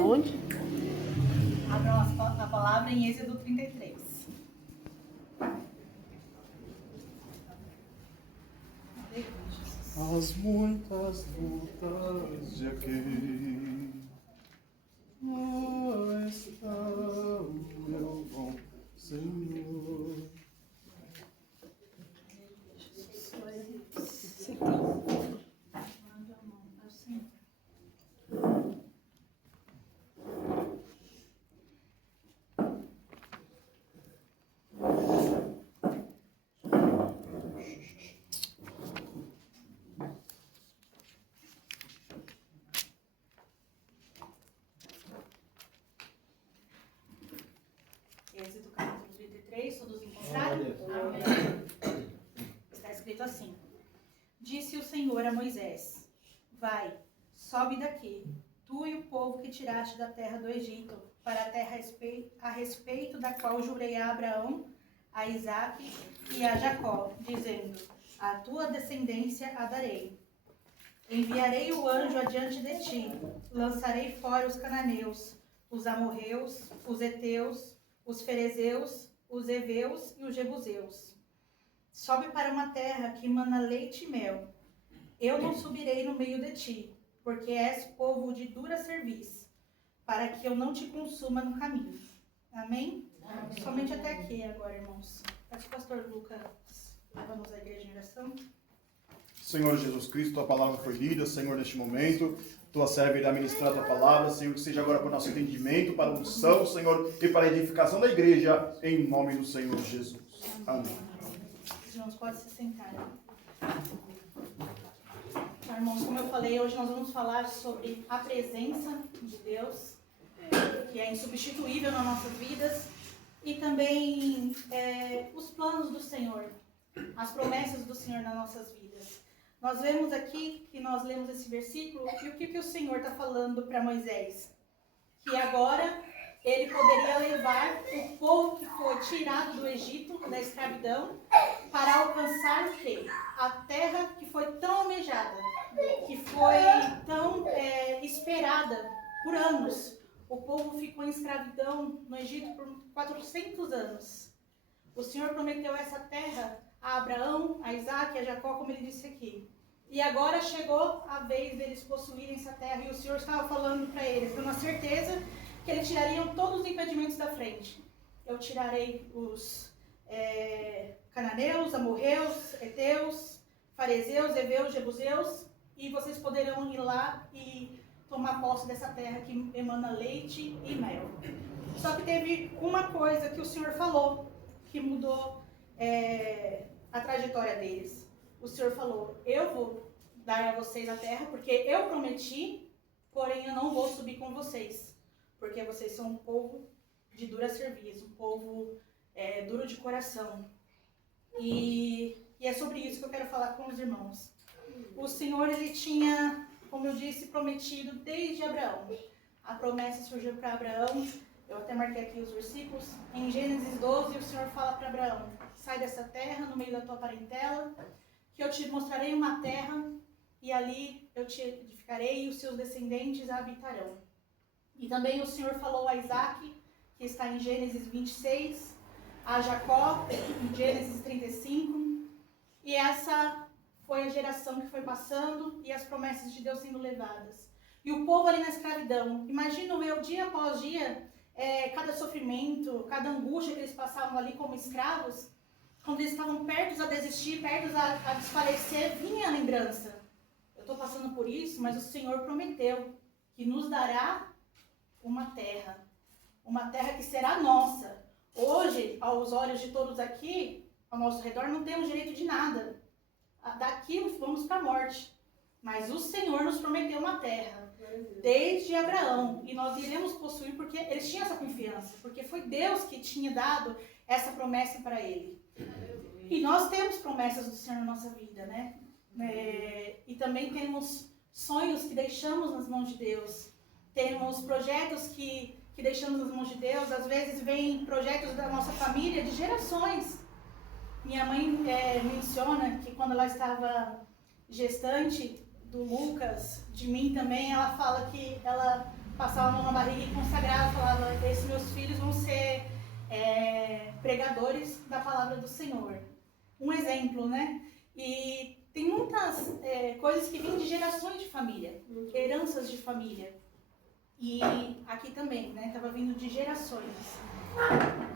Aonde? Abram a palavra em Êxodo 33. As muitas lutas de aquele está o meu bom Senhor. Êxodo capítulo 33, todos encontraram? Amém. Está escrito assim: Disse o Senhor a Moisés: Vai, sobe daqui, tu e o povo que tiraste da terra do Egito, para a terra a respeito da qual jurei a Abraão, a Isaque e a Jacó, dizendo: A tua descendência a darei. Enviarei o anjo adiante de ti, lançarei fora os cananeus, os amorreus, os heteus, os ferezeus, os heveus e os jebuseus. Sobe para uma terra que mana leite e mel. Eu não subirei no meio de ti, porque és povo de dura cerviz, para que eu não te consuma no caminho. Amém? Amém. Somente até aqui agora, irmãos. Peço que o pastor Lucas leva-nos à igreja em oração. Senhor Jesus Cristo, tua palavra foi lida, Senhor, neste momento. Tua serva irá ministrar a tua palavra, Senhor, que seja agora para o nosso entendimento, para a unção, Senhor, e para a edificação da igreja, em nome do Senhor Jesus. Amém. Os irmãos podem se sentar. Então, irmãos, como eu falei, hoje nós vamos falar sobre a presença de Deus, que é insubstituível nas nossas vidas, e também os planos do Senhor, as promessas do Senhor nas nossas vidas. Nós vemos aqui, que nós lemos esse versículo, e o que o Senhor está falando para Moisés? Que agora ele poderia levar o povo que foi tirado do Egito, da escravidão, para alcançar o quê? A terra que foi tão almejada, que foi tão esperada por anos. O povo ficou em escravidão no Egito por 400 anos. O Senhor prometeu essa terra a Abraão, a Isaque e a Jacó, como ele disse aqui. E agora chegou a vez deles possuírem essa terra, e o Senhor estava falando para eles, dando a certeza que eles tirariam todos os impedimentos da frente. Eu tirarei os cananeus, amorreus, heteus, fariseus, heveus, jebuseus, e vocês poderão ir lá e tomar posse dessa terra que emana leite e mel. Só que teve uma coisa que o Senhor falou, que mudou a trajetória deles. O Senhor falou: eu vou dar a vocês a terra, porque eu prometi, porém eu não vou subir com vocês, porque vocês são um povo de dura cerviz, um povo duro de coração. E é sobre isso que eu quero falar com os irmãos. O Senhor, ele tinha, como eu disse, prometido desde Abraão. A promessa surgiu para Abraão. Eu até marquei aqui os versículos. Em Gênesis 12, o Senhor fala para Abraão: sai dessa terra, no meio da tua parentela, que eu te mostrarei uma terra, e ali eu te edificarei, e os seus descendentes a habitarão. E também o Senhor falou a Isaque, que está em Gênesis 26, a Jacó, em Gênesis 35, e essa foi a geração que foi passando, e as promessas de Deus sendo levadas. E o povo ali na escravidão, imagino eu, dia após dia, cada sofrimento, cada angústia que eles passavam ali como escravos, quando eles estavam perto a desistir, perto a desfalecer, vinha a lembrança. Eu estou passando por isso, mas o Senhor prometeu que nos dará uma terra que será nossa. Hoje, aos olhos de todos aqui, ao nosso redor, não temos direito de nada. Daqui vamos para a morte. Mas o Senhor nos prometeu uma terra, desde Abraão, e nós iremos possuir, porque eles tinham essa confiança, porque foi Deus que tinha dado essa promessa para ele. E nós temos promessas do Senhor na nossa vida, né? E também temos sonhos que deixamos nas mãos de Deus. Temos projetos que deixamos nas mãos de Deus. Às vezes vem projetos da nossa família de gerações. Minha mãe menciona que quando ela estava gestante do Lucas, de mim também, ela fala que ela passava a mão na barriga e consagrava, falava, esses meus filhos vão ser pregadores da palavra do Senhor. Um exemplo, né? E tem muitas coisas que vêm de gerações de família, heranças de família. E aqui também, né? Estava vindo de gerações.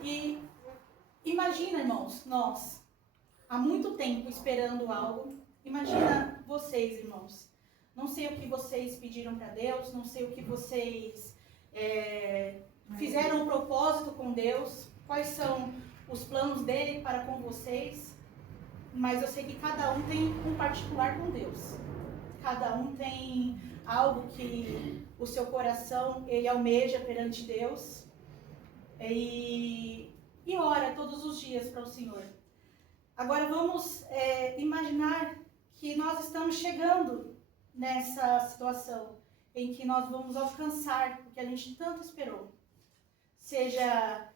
E imagina, irmãos, nós, há muito tempo esperando algo. Imagina vocês, irmãos. Não sei o que vocês pediram para Deus, não sei o que vocês fizeram um propósito com Deus, quais são os planos dele para com vocês, mas eu sei que cada um tem um particular com Deus. Cada um tem algo que o seu coração, ele almeja perante Deus e ora todos os dias para o Senhor. Agora vamos imaginar que nós estamos chegando nessa situação em que nós vamos alcançar o que a gente tanto esperou. Seja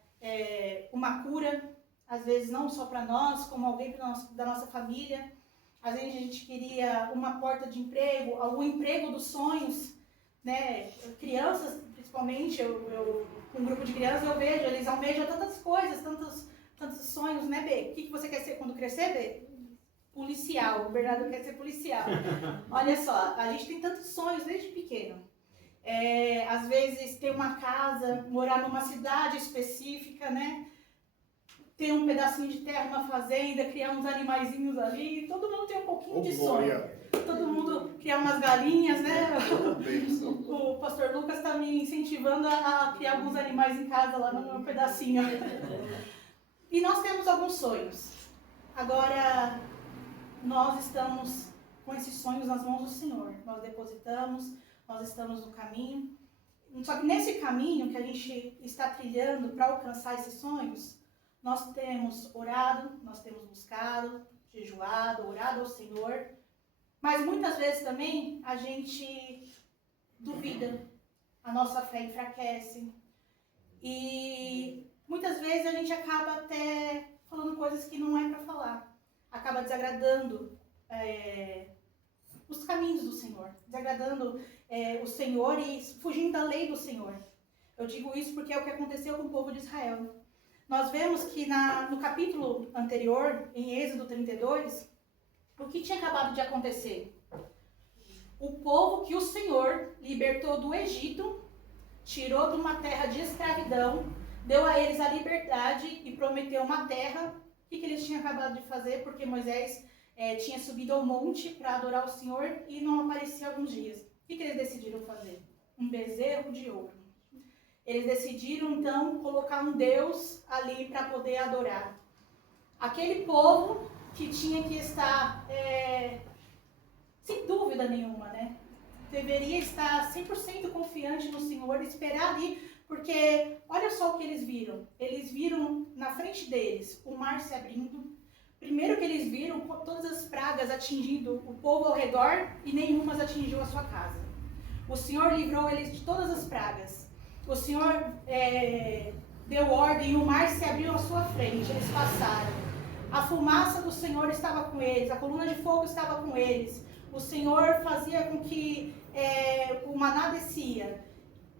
uma cura, às vezes não só para nós, como alguém da nossa família. Às vezes a gente queria uma porta de emprego, algum emprego dos sonhos, né? Crianças, principalmente, com um grupo de crianças, eu vejo, eles almejam tantas coisas, tantos sonhos, né, Bê? O que você quer ser quando crescer, Bê? Policial, o Bernardo quer ser policial. Olha só, a gente tem tantos sonhos desde pequeno. Às vezes ter uma casa, morar numa cidade específica, né? Ter um pedacinho de terra, uma fazenda, criar uns animaizinhos ali. Todo mundo tem um pouquinho de sonho. Todo mundo criar umas galinhas, né? O pastor Lucas está me incentivando a criar alguns animais em casa lá no meu pedacinho. E nós temos alguns sonhos. Agora, nós estamos com esses sonhos nas mãos do Senhor. Nós depositamos, nós estamos no caminho. Só que nesse caminho que a gente está trilhando para alcançar esses sonhos, nós temos orado, nós temos buscado, jejuado, orado ao Senhor. Mas muitas vezes também a gente duvida, a nossa fé enfraquece. E muitas vezes a gente acaba até falando coisas que não é para falar. Acaba desagradando os caminhos do Senhor, desagradando o Senhor e fugindo da lei do Senhor. Eu digo isso porque é o que aconteceu com o povo de Israel. Nós vemos que no capítulo anterior, em Êxodo 32, o que tinha acabado de acontecer? O povo que o Senhor libertou do Egito, tirou de uma terra de escravidão, deu a eles a liberdade e prometeu uma terra. O que eles tinham acabado de fazer? Porque Moisés tinha subido ao monte para adorar o Senhor e não aparecia alguns dias. O que eles decidiram fazer? Um bezerro de ouro. Eles decidiram, então, colocar um Deus ali para poder adorar. Aquele povo que tinha que estar, sem dúvida nenhuma, né? Deveria estar 100% confiante no Senhor, esperar ali, porque olha só o que eles viram. Eles viram na frente deles o mar se abrindo. Primeiro que eles viram todas as pragas atingindo o povo ao redor e nenhuma atingiu a sua casa. O Senhor livrou eles de todas as pragas. O Senhor deu ordem e o mar se abriu à sua frente, eles passaram. A fumaça do Senhor estava com eles, a coluna de fogo estava com eles. O Senhor fazia com que o maná descia.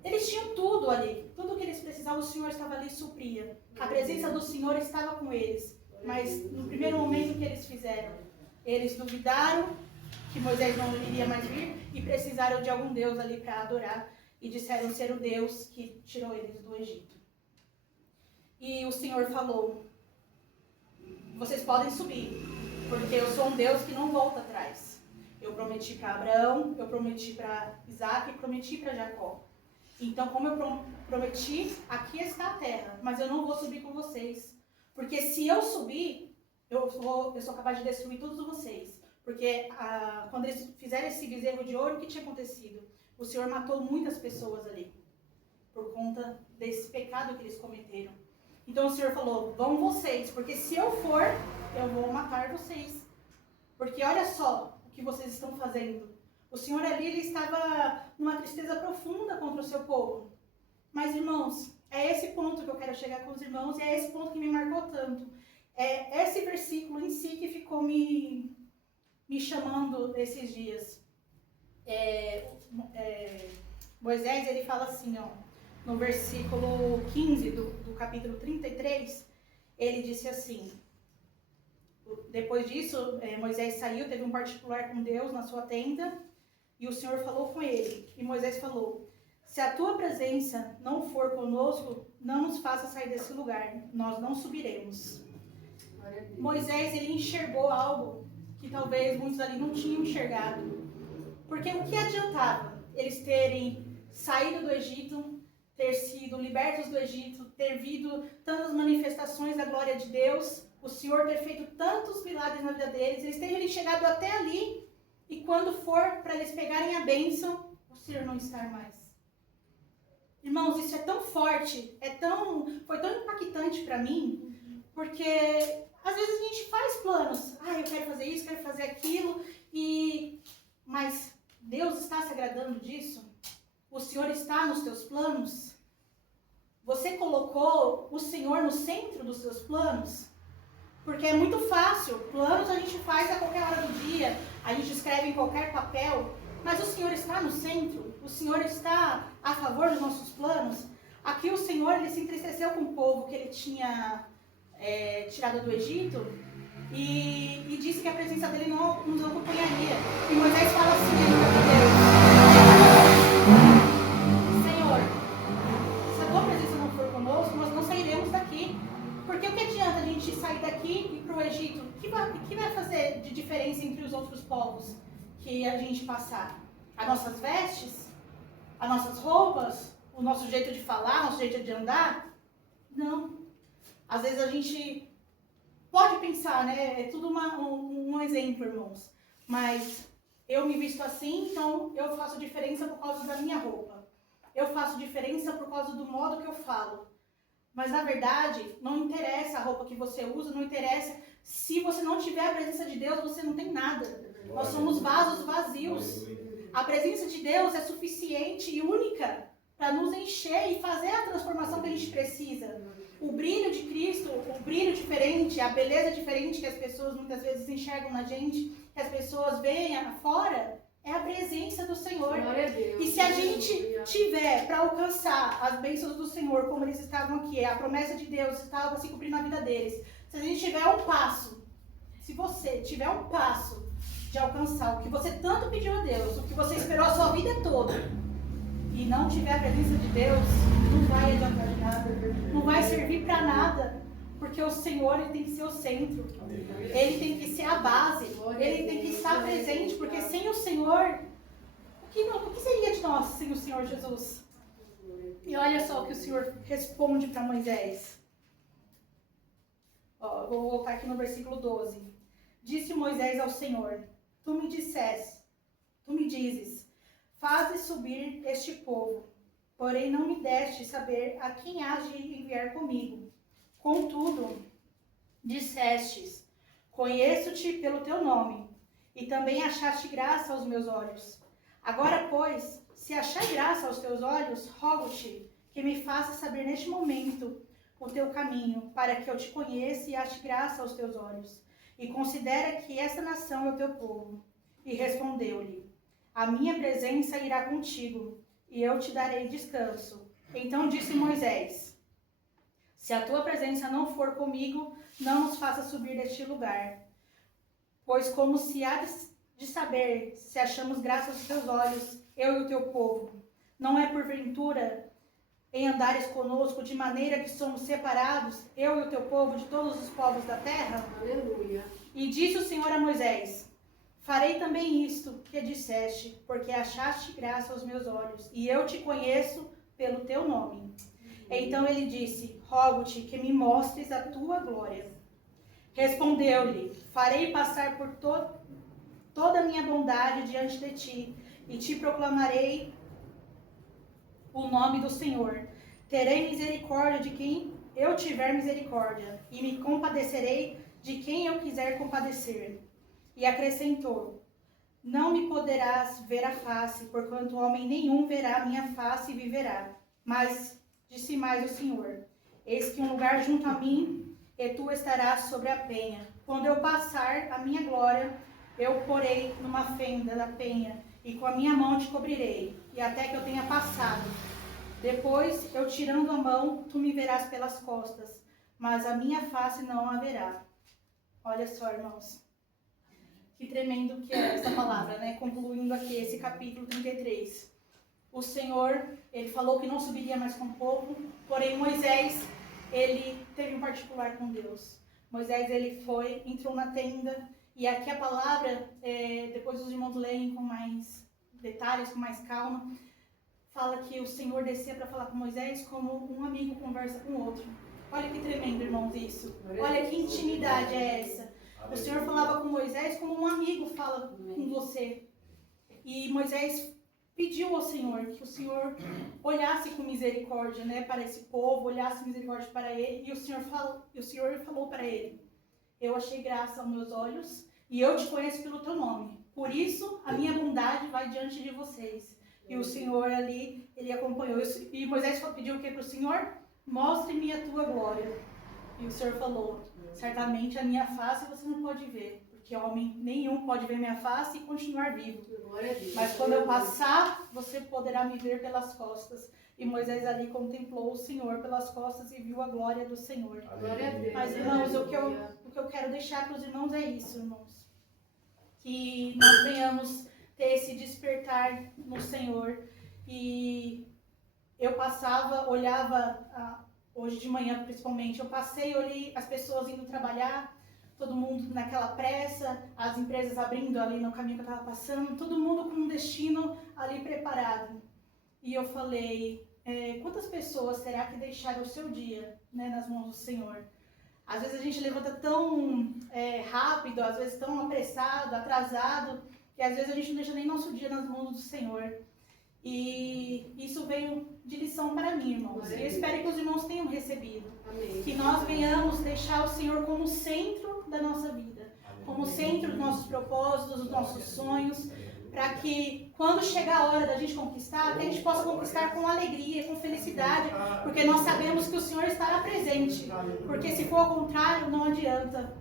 Eles tinham tudo ali, tudo que eles precisavam, o Senhor estava ali e supria. A presença do Senhor estava com eles. Mas no primeiro momento que eles fizeram, eles duvidaram que Moisés não iria mais vir e precisaram de algum Deus ali para adorar. E disseram ser o Deus que tirou eles do Egito. E o Senhor falou, vocês podem subir, porque eu sou um Deus que não volta atrás. Eu prometi para Abraão, eu prometi para Isaac e prometi para Jacó. Então, como eu prometi, aqui está a terra, mas eu não vou subir com vocês. Porque se eu subir, eu sou capaz de destruir todos vocês. Porque quando eles fizeram esse bezerro de ouro, o que tinha acontecido? O Senhor matou muitas pessoas ali, por conta desse pecado que eles cometeram. Então o Senhor falou, vão vocês, porque se eu for, eu vou matar vocês. Porque olha só o que vocês estão fazendo. O Senhor ali, ele estava numa tristeza profunda contra o seu povo. Mas irmãos, é esse ponto que eu quero chegar com os irmãos, e é esse ponto que me marcou tanto. É esse versículo em si que ficou me chamando esses dias. Moisés, ele fala assim, ó, no versículo 15 do capítulo 33, ele disse assim, depois disso, Moisés saiu, teve um particular com Deus na sua tenda, e o Senhor falou com ele. E Moisés falou, se a tua presença não for conosco, não nos faça sair desse lugar, nós não subiremos. Moisés, ele enxergou algo que talvez muitos ali não tinham enxergado. Porque o que adiantava eles terem saído do Egito, ter sido libertos do Egito, ter vindo tantas manifestações da glória de Deus, o Senhor ter feito tantos milagres na vida deles, eles terem chegado até ali, e quando for para eles pegarem a bênção, o Senhor não estar mais. Irmãos, isso é tão forte, foi tão impactante para mim, porque às vezes a gente faz planos, eu quero fazer isso, quero fazer aquilo, mas Deus está se agradando disso? O Senhor está nos teus planos? Você colocou o Senhor no centro dos seus planos? Porque é muito fácil, planos a gente faz a qualquer hora do dia, a gente escreve em qualquer papel, mas o Senhor está no centro? O Senhor está a favor dos nossos planos? Aqui o Senhor, ele se entristeceu com o povo que ele tinha tirado do Egito e disse que a presença dele não nos acompanharia. E Moisés fala assim ainda para Deus, Senhor, se a tua presença não for conosco, nós não sairemos daqui. Porque o que adianta a gente sair daqui e ir para o Egito? O que vai fazer de diferença entre os outros povos que a gente passar? As nossas vestes? As nossas roupas? O nosso jeito de falar? Nosso jeito de andar? Não. Às vezes a gente pode pensar, né? É tudo um exemplo, irmãos. Mas eu me visto assim, então eu faço diferença por causa da minha roupa. Eu faço diferença por causa do modo que eu falo. Mas na verdade, não interessa a roupa que você usa, não interessa. Se você não tiver a presença de Deus, você não tem nada. Nós somos vasos vazios. A presença de Deus é suficiente e única para nos encher e fazer a transformação que a gente precisa. O brilho de Cristo, o brilho diferente, a beleza diferente que as pessoas muitas vezes enxergam na gente, que as pessoas veem fora, é a presença do Senhor. E se a gente tiver para alcançar as bênçãos do Senhor, como eles estavam aqui, a promessa de Deus estava se cumprindo na vida deles, se a gente tiver um passo, se você tiver um passo de alcançar o que você tanto pediu a Deus, o que você esperou a sua vida toda, e não tiver a presença de Deus, não vai adiantar de nada, não vai servir para nada, porque o Senhor, ele tem que ser o centro, ele tem que ser a base, ele tem que estar presente, porque sem o Senhor, o que seria de nós sem o Senhor Jesus? E olha só o que o Senhor responde para Moisés. Vou voltar aqui no versículo 12. Disse Moisés ao Senhor, tu me dizes, faze subir este povo, porém não me deste saber a quem hás de enviar comigo. Contudo, dissestes, conheço-te pelo teu nome, e também achaste graça aos meus olhos. Agora, pois, se achar graça aos teus olhos, rogo-te que me faça saber neste momento o teu caminho, para que eu te conheça e ache graça aos teus olhos. E considera que esta nação é o teu povo. E respondeu-lhe, a minha presença irá contigo, e eu te darei descanso. Então disse Moisés, se a tua presença não for comigo, não nos faça subir deste lugar. Pois como se há de saber se achamos graça aos teus olhos, eu e o teu povo, não é porventura em andares conosco, de maneira que somos separados, eu e o teu povo, de todos os povos da terra? Aleluia. E disse o Senhor a Moisés, farei também isto que disseste, porque achaste graça aos meus olhos, e eu te conheço pelo teu nome. Então ele disse, rogo-te que me mostres a tua glória. Respondeu-lhe, farei passar por toda a minha bondade diante de ti, e te proclamarei o nome do Senhor. Terei misericórdia de quem eu tiver misericórdia, e me compadecerei de quem eu quiser compadecer. E acrescentou, não me poderás ver a face, porquanto homem nenhum verá a minha face e viverá. Mas disse mais o Senhor, eis que um lugar junto a mim, e tu estarás sobre a penha. Quando eu passar a minha glória, eu porei numa fenda da penha, e com a minha mão te cobrirei. e até que eu tenha passado. Depois, eu tirando a mão, tu me verás pelas costas, mas a minha face não haverá. Olha só, irmãos, que tremendo que é essa palavra, né? Concluindo aqui esse capítulo 33. O Senhor, ele falou que não subiria mais com o povo, porém Moisés, ele teve um particular com Deus. Moisés, ele foi, entrou na tenda, e aqui a palavra, depois os irmãos leem com mais detalhes, com mais calma, fala que o Senhor descia para falar com Moisés como um amigo conversa com o outro. Olha que tremendo, irmãos, isso. Olha que intimidade é essa. O Senhor falava com Moisés como um amigo fala com você. E Moisés pediu ao Senhor que o Senhor olhasse com misericórdia, né, para esse povo, olhasse com misericórdia para ele. E o Senhor falou para ele: eu achei graça aos meus olhos e eu te conheço pelo teu nome. Por isso, a minha bondade vai diante de vocês. E o Senhor ali, ele acompanhou. E Moisés pediu o que para o Senhor? Mostre-me a tua glória. E o Senhor falou: certamente a minha face você não pode ver, porque homem nenhum pode ver minha face e continuar vivo. Mas quando eu passar, você poderá me ver pelas costas. E Moisés ali contemplou o Senhor pelas costas e viu a glória do Senhor. Mas, irmãos, o que eu quero deixar para os irmãos é isso, irmãos. Que nós venhamos ter esse despertar no Senhor. E eu passava, olhava, hoje de manhã principalmente, eu passei e olhei as pessoas indo trabalhar, todo mundo naquela pressa, as empresas abrindo ali no caminho que eu estava passando, todo mundo com um destino ali preparado. E eu falei, quantas pessoas será que deixaram o seu dia, né, nas mãos do Senhor? Às vezes a gente levanta tão rápido, às vezes tão apressado, atrasado, que às vezes a gente não deixa nem nosso dia nas mãos do Senhor. E isso veio de lição para mim, irmãos. E eu espero que os irmãos tenham recebido. Amém. Que nós venhamos deixar o Senhor como centro da nossa vida. Amém. Como centro dos nossos propósitos, dos nossos sonhos. Para que quando chegar a hora da gente conquistar, que a gente possa conquistar com alegria, com felicidade. Porque nós sabemos que o Senhor estará presente. Porque se for ao contrário, não adianta.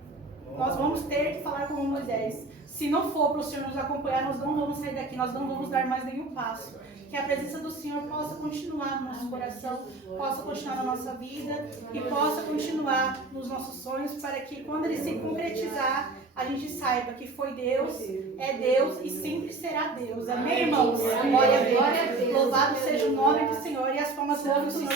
Nós vamos ter que falar como Moisés. Se não for para o Senhor nos acompanhar, nós não vamos sair daqui, nós não vamos dar mais nenhum passo. Que a presença do Senhor possa continuar no nosso coração, possa continuar na nossa vida e possa continuar nos nossos sonhos, para que quando ele se concretizar, a gente saiba que foi Deus, é Deus e sempre será Deus. Amém, irmãos? Glória a Deus. Louvado seja o nome do Senhor e as palmas do Senhor.